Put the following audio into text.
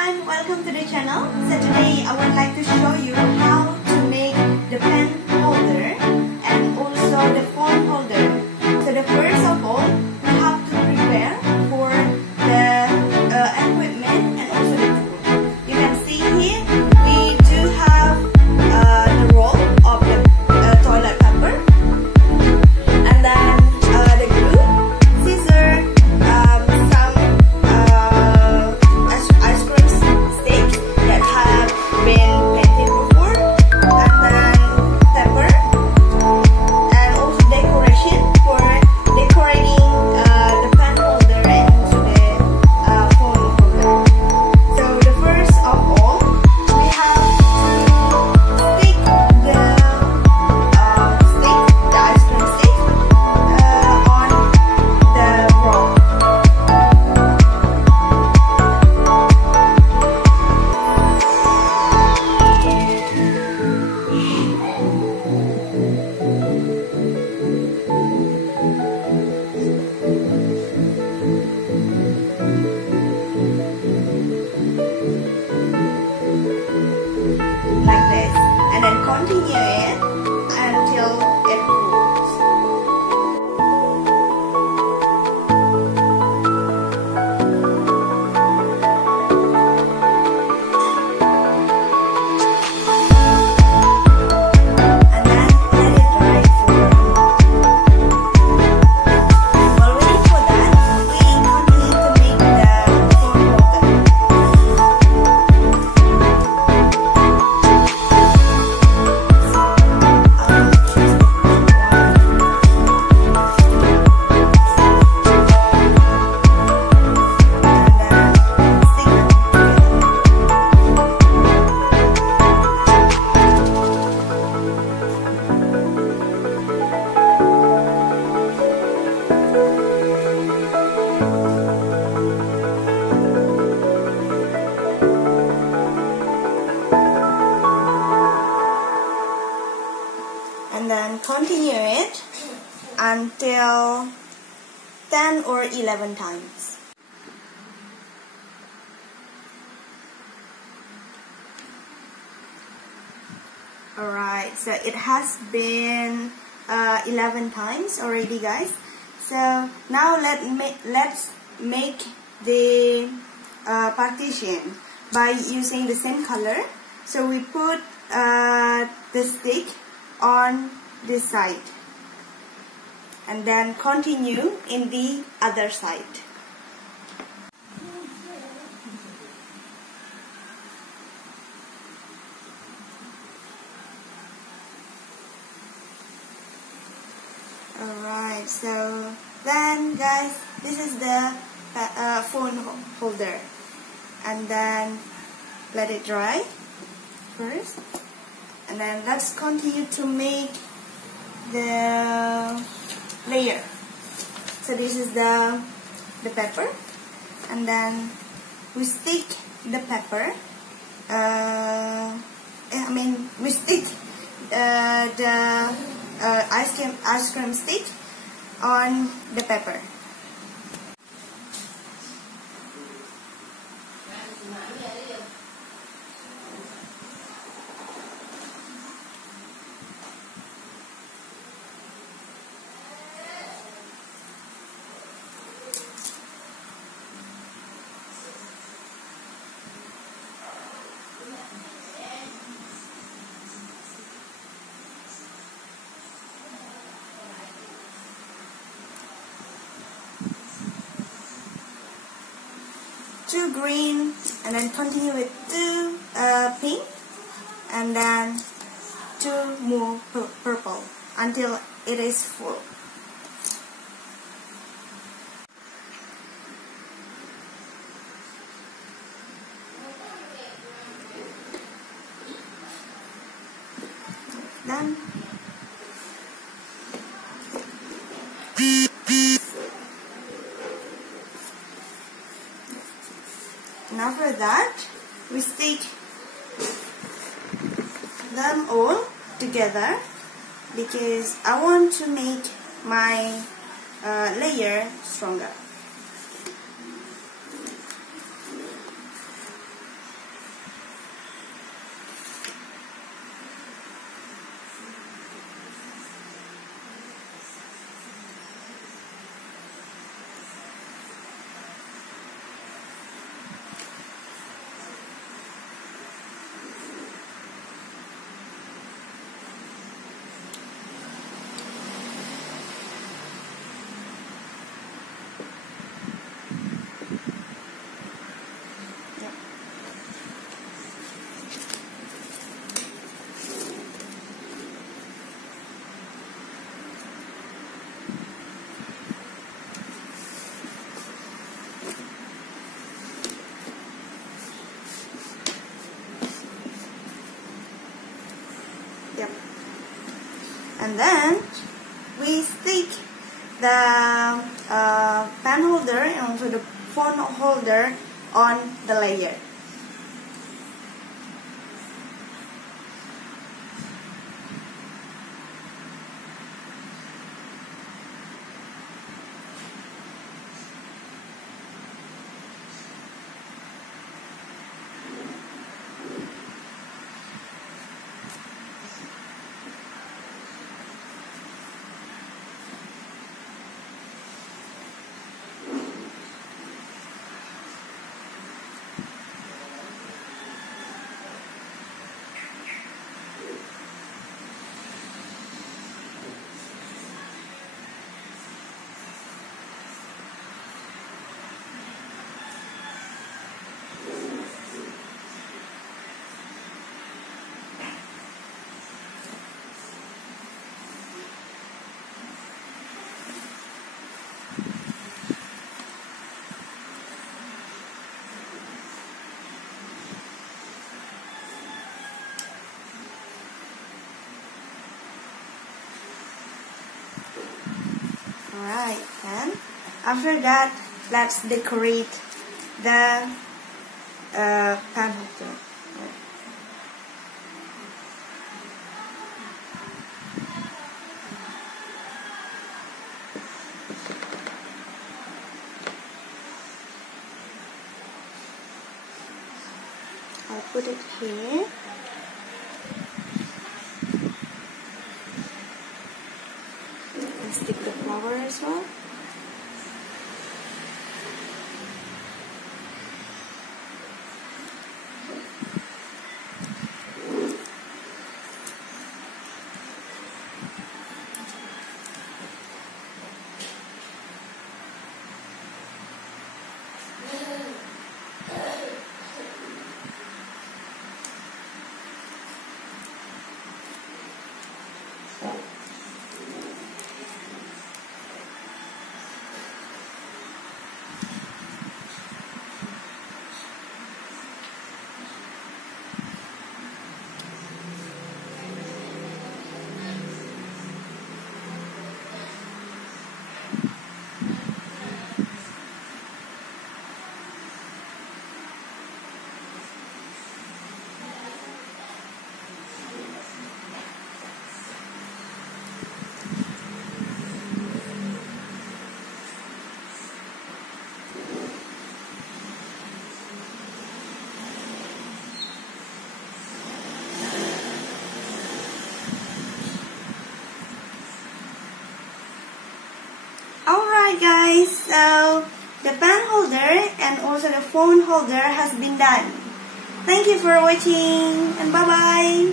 everyone, welcome to the channel. So today I would like to show you how to make the pen holder and also the phone holder. So the first of all, we have to prepare for the equipment and also the tool. You can see here we do have the roll of the toilet paper, and then the glue, scissor, some ice cream sticks that have been painted before, and then pepper, and also decoration for decorating the pen holder and also the phone holder. So the first of all, we have to stick the ice cream stick on the roll. Like this, and then continue it until it fulls. And then let it dry for a minute. While waiting for that, we continue to make the phone holder. And then continue it until 10 or 11 times. Alright, so it has been 11 times already, guys. So now let's make the partition by using the same color. So we put the stick on this side and then continue in the other side. Alright, so then guys, this is the phone holder, and then let it dry first. And then let's continue to make the layer. So this is the pepper, and then we stick the pepper. We stick the ice cream stick on the pepper. Two green, and then continue with two pink, and then two more purple until it is full. Done. And after that, we stick them all together because I want to make my layer stronger. and then we stick the pen holder and also the phone holder on the layer. Alright, and after that, let's decorate the pen holder. I'll put it here. And stick the flower as well. Alright guys, so the pen holder and also the phone holder has been done. Thank you for watching and bye bye.